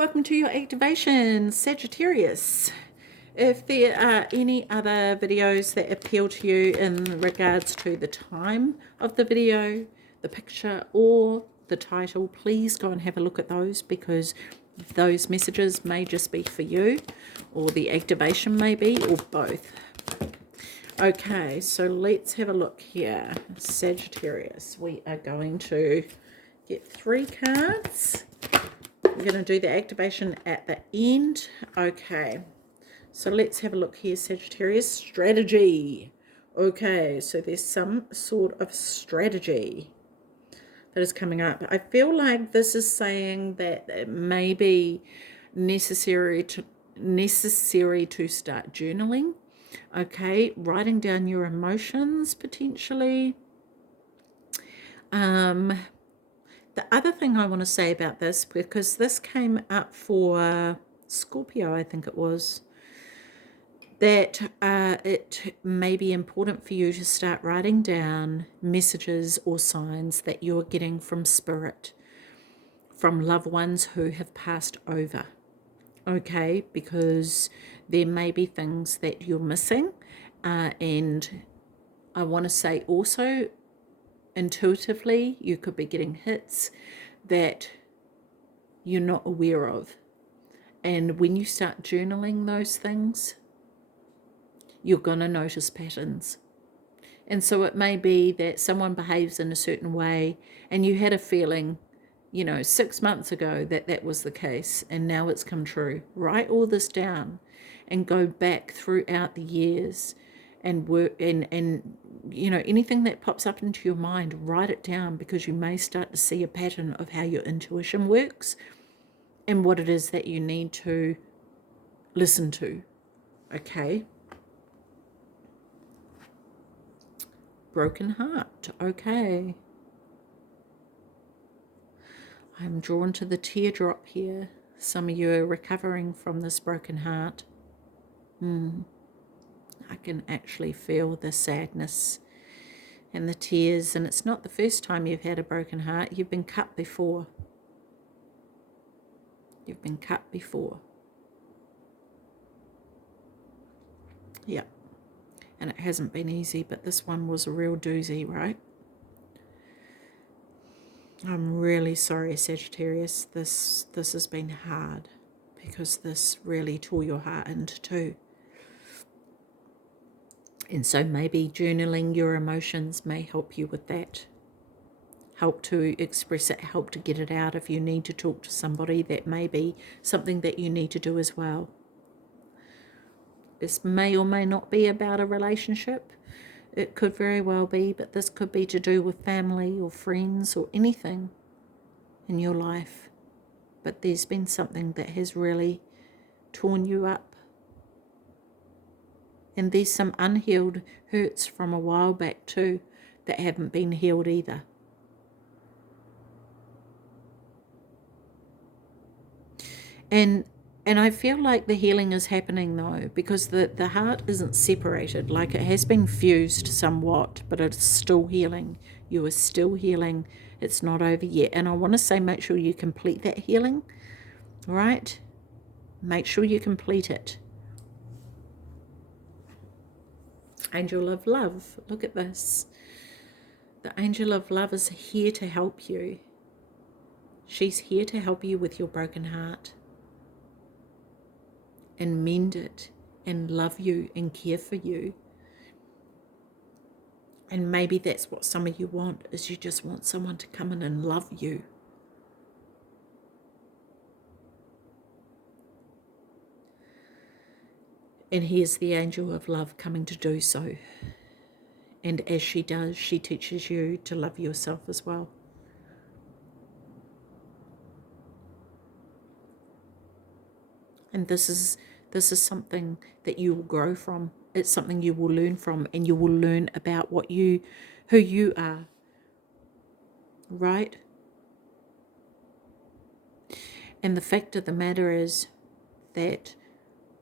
Welcome to your activation, Sagittarius. If there are any other videos that appeal to you in regards to the time of the video, the picture, or the title, please go and have a look at those, because those messages may just be for you, or the activation may be, or both. Okay, so let's have a look here. Sagittarius, we are going to get 3 cards. We're going to do the activation at the end. Okay, so let's have a look here, Sagittarius. Strategy. Okay, so there's some sort of strategy that is coming up. I feel like this is saying that it may be necessary to start journaling. Okay, writing down your emotions potentially. The other thing I want to say about this, because this came up for Scorpio, I think it was, that it may be important for you to start writing down messages or signs that you're getting from spirit, from loved ones who have passed over. Okay, because there may be things that you're missing, and I want to say also, intuitively, you could be getting hits that you're not aware of. And when you start journaling those things, you're going to notice patterns. And so it may be that someone behaves in a certain way and you had a feeling, 6 months ago that was the case, and now it's come true. Write all this down and go back throughout the years and work and anything that pops up into your mind, write it down, because you may start to see a pattern of how your intuition works and what it is that you need to listen to. Okay. Broken heart. Okay. I'm drawn to the teardrop here. Some of you are recovering from this broken heart. I can actually feel the sadness and the tears, and it's not the first time you've had a broken heart. You've been cut before. You've been cut before. Yeah. And it hasn't been easy, but this one was a real doozy, right? I'm really sorry, Sagittarius. This has been hard, because this really tore your heart into two. And so maybe journaling your emotions may help you with that. Help to express it, help to get it out. If you need to talk to somebody, that may be something that you need to do as well. This may or may not be about a relationship. It could very well be, but this could be to do with family or friends or anything in your life. But there's been something that has really torn you up. And there's some unhealed hurts from a while back too that haven't been healed either. And I feel like the healing is happening though, because the heart isn't separated. Like, it has been fused somewhat, but it's still healing. You are still healing. It's not over yet. And I want to say, make sure you complete that healing, right? Make sure you complete it. Angel of Love, look at this. The Angel of Love is here to help you. She's here to help you with your broken heart and mend it and love you and care for you. And maybe that's what some of you want, is you just want someone to come in and love you. And here's the Angel of Love coming to do so. And as she does, she teaches you to love yourself as well. And this is something that you will grow from. It's something you will learn from, and you will learn about who you are. Right? And the fact of the matter is that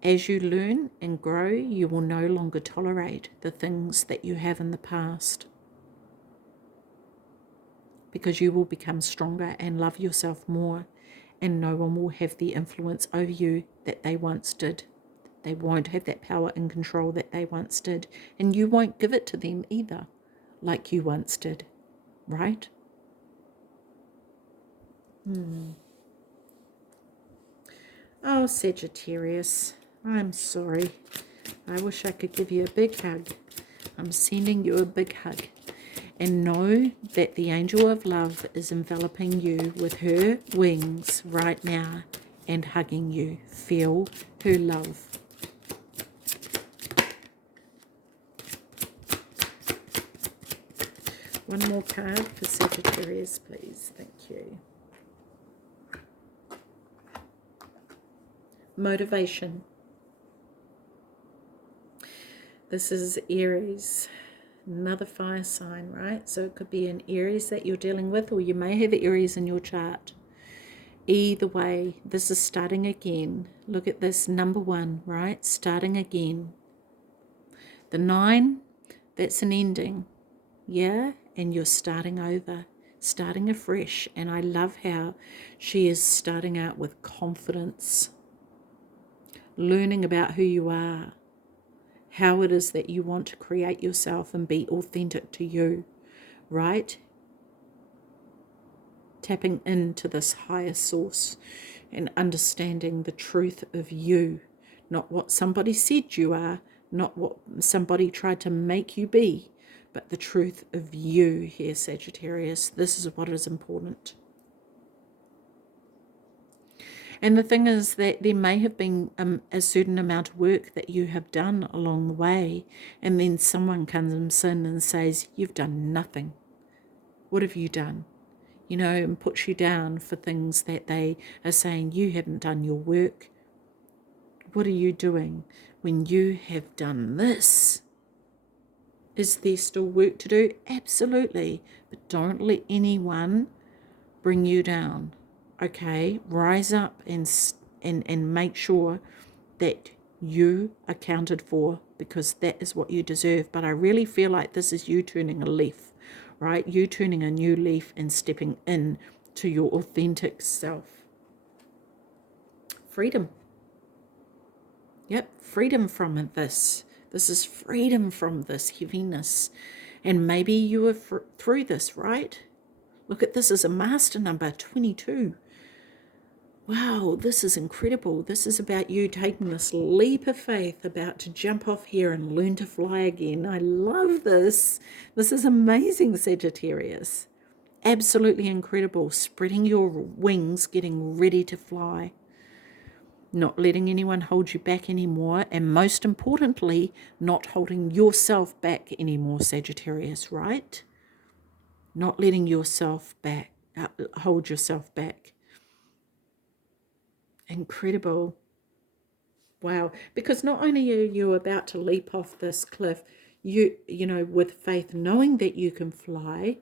as you learn and grow, you will no longer tolerate the things that you have in the past, because you will become stronger and love yourself more, and no one will have the influence over you that they once did. They won't have that power and control that they once did, and you won't give it to them either, like you once did, right? Oh, Sagittarius, I'm sorry. I wish I could give you a big hug. I'm sending you a big hug. And know that the angel of love is enveloping you with her wings right now and hugging you. Feel her love. One more card for Sagittarius, please. Thank you. Motivation. This is Aries. Another fire sign, right? So it could be an Aries that you're dealing with, or you may have Aries in your chart. Either way, this is starting again. Look at this, number 1, right? Starting again. The 9, that's an ending, yeah? And you're starting over, starting afresh. And I love how she is starting out with confidence, learning about who you are, how it is that you want to create yourself and be authentic to you, right? Tapping into this higher source and understanding the truth of you, not what somebody said you are, not what somebody tried to make you be, but the truth of you here, Sagittarius. This is what is important. And the thing is that there may have been a certain amount of work that you have done along the way, and then someone comes in and says, you've done nothing. What have you done? You know, and puts you down for things that they are saying you haven't done your work. What are you doing when you have done this? Is there still work to do? Absolutely. But don't let anyone bring you down. Okay, rise up and make sure that you are counted for, because that is what you deserve. But I really feel like this is you turning a leaf, right? You turning a new leaf and stepping in to your authentic self. Freedom. Yep, freedom from this. This is freedom from this heaviness. And maybe you are through this, right? Look at this as a master number, 22. Wow, this is incredible. This is about you taking this leap of faith, about to jump off here and learn to fly again. I love this. This is amazing, Sagittarius. Absolutely incredible. Spreading your wings, getting ready to fly. Not letting anyone hold you back anymore. And most importantly, not holding yourself back anymore, Sagittarius, right? Not letting yourself back, hold yourself back. Incredible. Wow. Because not only are you about to leap off this cliff, you know, with faith, knowing that you can fly,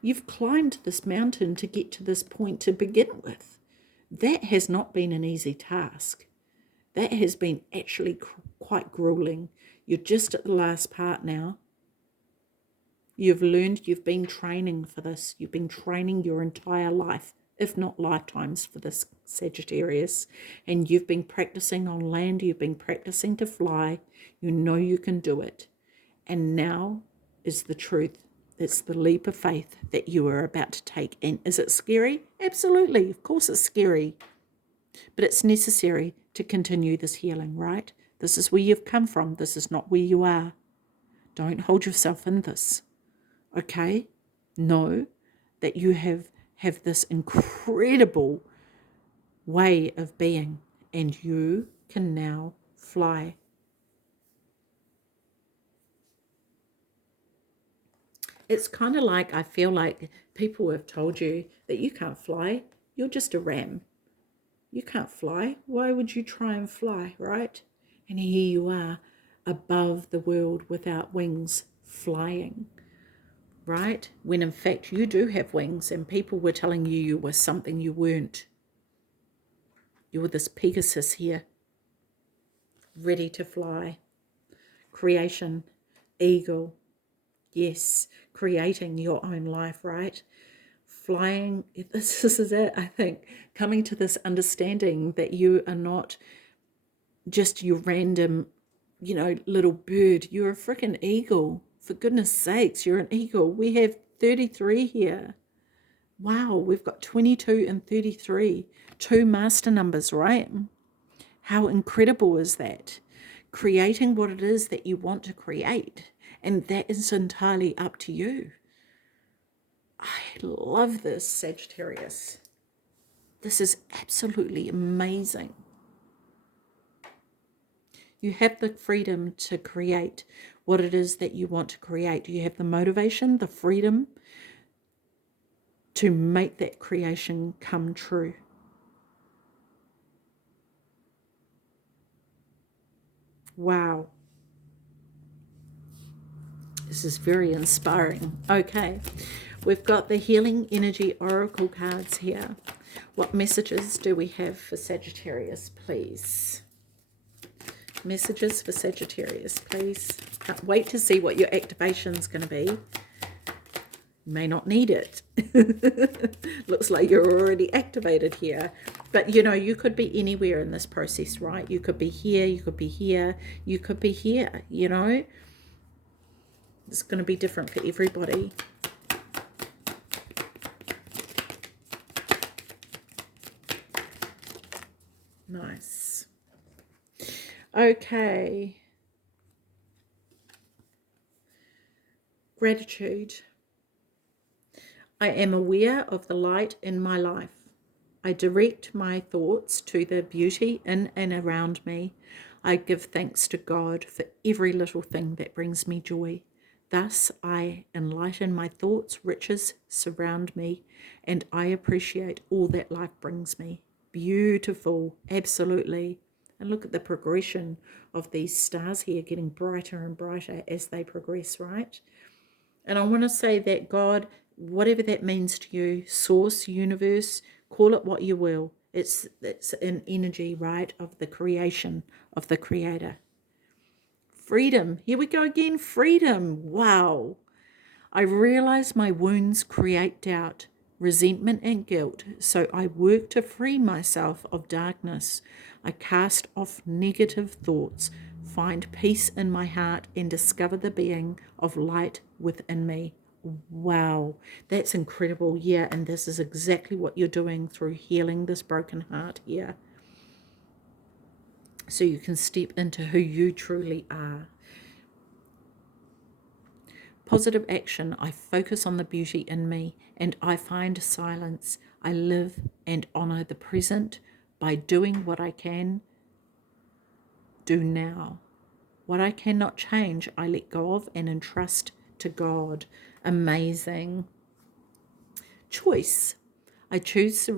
you've climbed this mountain to get to this point to begin with. That has not been an easy task. That has been actually quite grueling. You're just at the last part now. You've learned, you've been training for this. You've been training your entire life, if not lifetimes, for this, Sagittarius. And you've been practicing on land. You've been practicing to fly. You know you can do it. And now is the truth. It's the leap of faith that you are about to take. And is it scary? Absolutely. Of course it's scary. But it's necessary to continue this healing, right? This is where you've come from. This is not where you are. Don't hold yourself in this. Okay? Know that you have this incredible way of being, and you can now fly. It's kind of like, I feel like people have told you that you can't fly. You're just a ram. You can't fly. Why would you try and fly, right? And here you are, above the world without wings, flying. Right? When in fact you do have wings, and people were telling you you were something you weren't. You were this Pegasus here, ready to fly. Creation, eagle, yes, creating your own life, right? flying. This is it, I think, coming to this understanding that you are not just your random, little bird. You're a freaking eagle. For goodness sakes, you're an eagle. We have 33 here. Wow, we've got 22 and 33. Two master numbers, right? How incredible is that? Creating what it is that you want to create. And that is entirely up to you. I love this, Sagittarius. This is absolutely amazing. You have the freedom to create what it is that you want to create. You have the motivation, the freedom to make that creation come true. Wow. This is very inspiring. Okay, we've got the Healing Energy Oracle cards here. What messages do we have for Sagittarius, please? Messages for Sagittarius, please. Can't wait to see what your activation is going to be. May not need it. Looks like you're already activated here. But, you could be anywhere in this process, right? You could be here, you could be here, you could be here, It's going to be different for everybody. Nice. Okay. Gratitude. I am aware of the light in my life. I direct my thoughts to the beauty in and around me. I give thanks to God for every little thing that brings me joy. Thus, I enlighten my thoughts, riches surround me, and I appreciate all that life brings me. Beautiful, absolutely. And look at the progression of these stars here getting brighter and brighter as they progress, right? And I want to say that God, whatever that means to you, source, universe, call it what you will. It's an energy, right, of the creation, of the creator. Freedom. Here we go again. Freedom. Wow. I realize my wounds create doubt, resentment, and guilt, so I work to free myself of darkness. I cast off negative thoughts, find peace in my heart, and discover the being of light within me. Wow, that's incredible. Yeah, and this is exactly what you're doing through healing this broken heart here. So you can step into who you truly are. Positive action. I focus on the beauty in me and I find silence. I live and honor the present by doing what I can do now. What I cannot change, I let go of and entrust to God. Amazing. Choice. I choose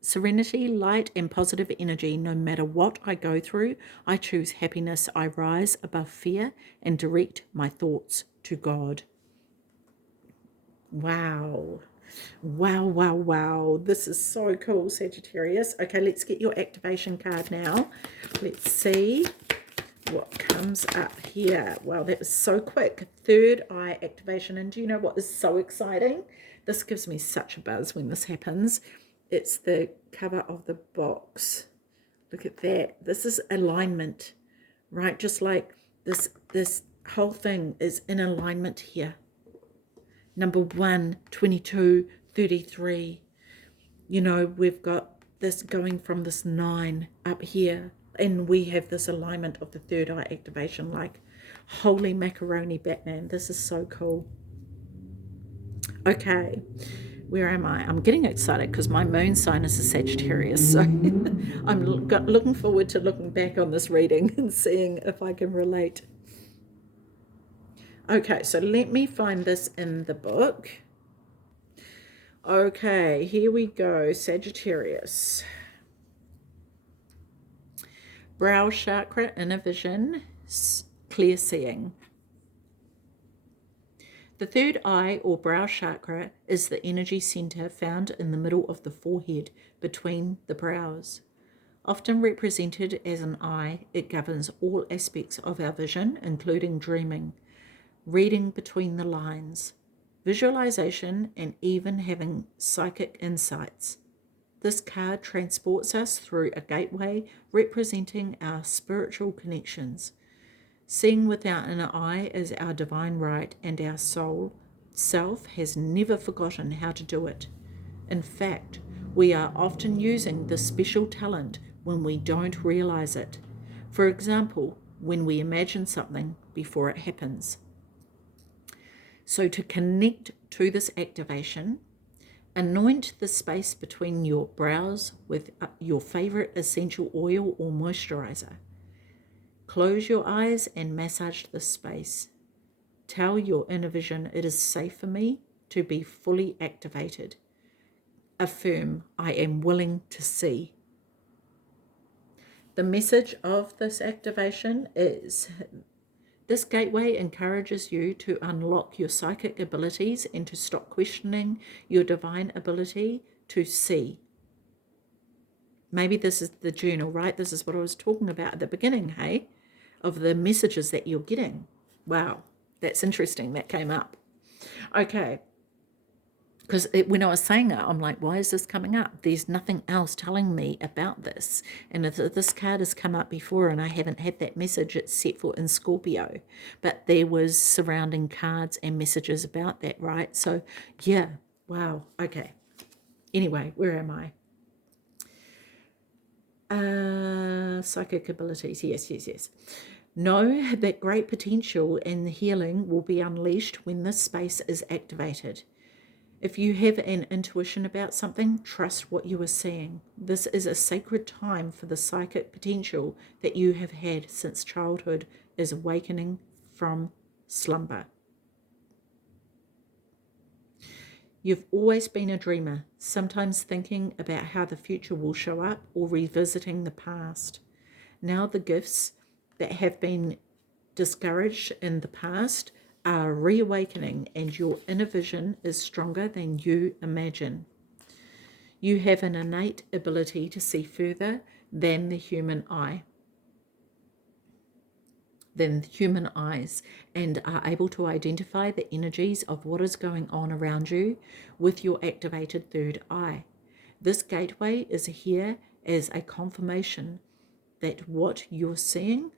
serenity, light, and positive energy. No matter what I go through, I choose happiness. I rise above fear and direct my thoughts to God. Wow. Wow, wow, wow. This is so cool, Sagittarius. Okay, let's get your activation card now. Let's see what comes up here. Wow, that was so quick. Third eye activation. And do you know what is so exciting? This gives me such a buzz when this happens. It's the cover of the box. Look at that. This is alignment, right? Just like this whole thing is in alignment here. Number 1, 22, 33. We've got this going from this 9 up here. And we have this alignment of the third eye activation. Like, holy macaroni, Batman. This is so cool. Okay, where am I? I'm getting excited because my moon sign is a Sagittarius. So I'm looking forward to looking back on this reading and seeing if I can relate. Okay, so let me find this in the book. Okay, here we go, Sagittarius. Brow chakra, inner vision, clear seeing. The third eye or brow chakra is the energy center found in the middle of the forehead between the brows. Often represented as an eye, it governs all aspects of our vision, including dreaming, reading between the lines, visualization, and even having psychic insights. This card transports us through a gateway representing our spiritual connections. Seeing with our inner eye is our divine right, and our soul self has never forgotten how to do it. In fact, we are often using this special talent when we don't realize it. For example, when we imagine something before it happens. So to connect to this activation, anoint the space between your brows with your favorite essential oil or moisturizer. Close your eyes and massage the space. Tell your inner vision it is safe for me to be fully activated. Affirm, I am willing to see. The message of this activation is this gateway encourages you to unlock your psychic abilities and to stop questioning your divine ability to see. Maybe this is the journal, right? This is what I was talking about at the beginning, hey? Of the messages that you're getting. Wow, that's interesting. That came up. Okay. Because when I was saying it, I'm like, why is this coming up? There's nothing else telling me about this. And if this card has come up before and I haven't had that message, it's set for in Scorpio. But there was surrounding cards and messages about that, right? So, yeah, wow, okay. Anyway, where am I? Psychic abilities, yes. Know that great potential and healing will be unleashed when this space is activated. If you have an intuition about something, trust what you are seeing. This is a sacred time for the psychic potential that you have had since childhood is awakening from slumber. You've always been a dreamer, sometimes thinking about how the future will show up or revisiting the past. Now the gifts that have been discouraged in the past are reawakening, and your inner vision is stronger than you imagine. You have an innate ability to see further than the human eye, than human eyes, and are able to identify the energies of what is going on around you with your activated third eye. This gateway is here as a confirmation that what you're seeing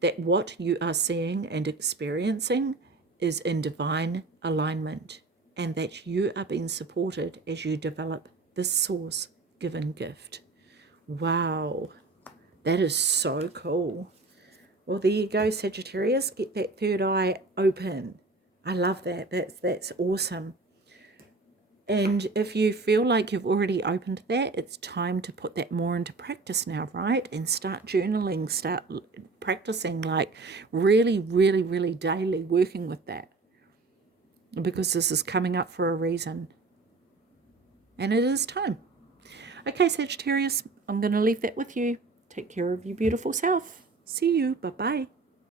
that what you are seeing and experiencing is in divine alignment, and that you are being supported as you develop this source given gift. Wow, that is so cool. Well, there you go, Sagittarius. Get that third eye open. I love that. That's awesome. And if you feel like you've already opened that, it's time to put that more into practice now, right? And start journaling, start practicing, like really, really, really daily working with that. Because this is coming up for a reason. And it is time. Okay, Sagittarius, I'm going to leave that with you. Take care of your beautiful self. See you. Bye-bye.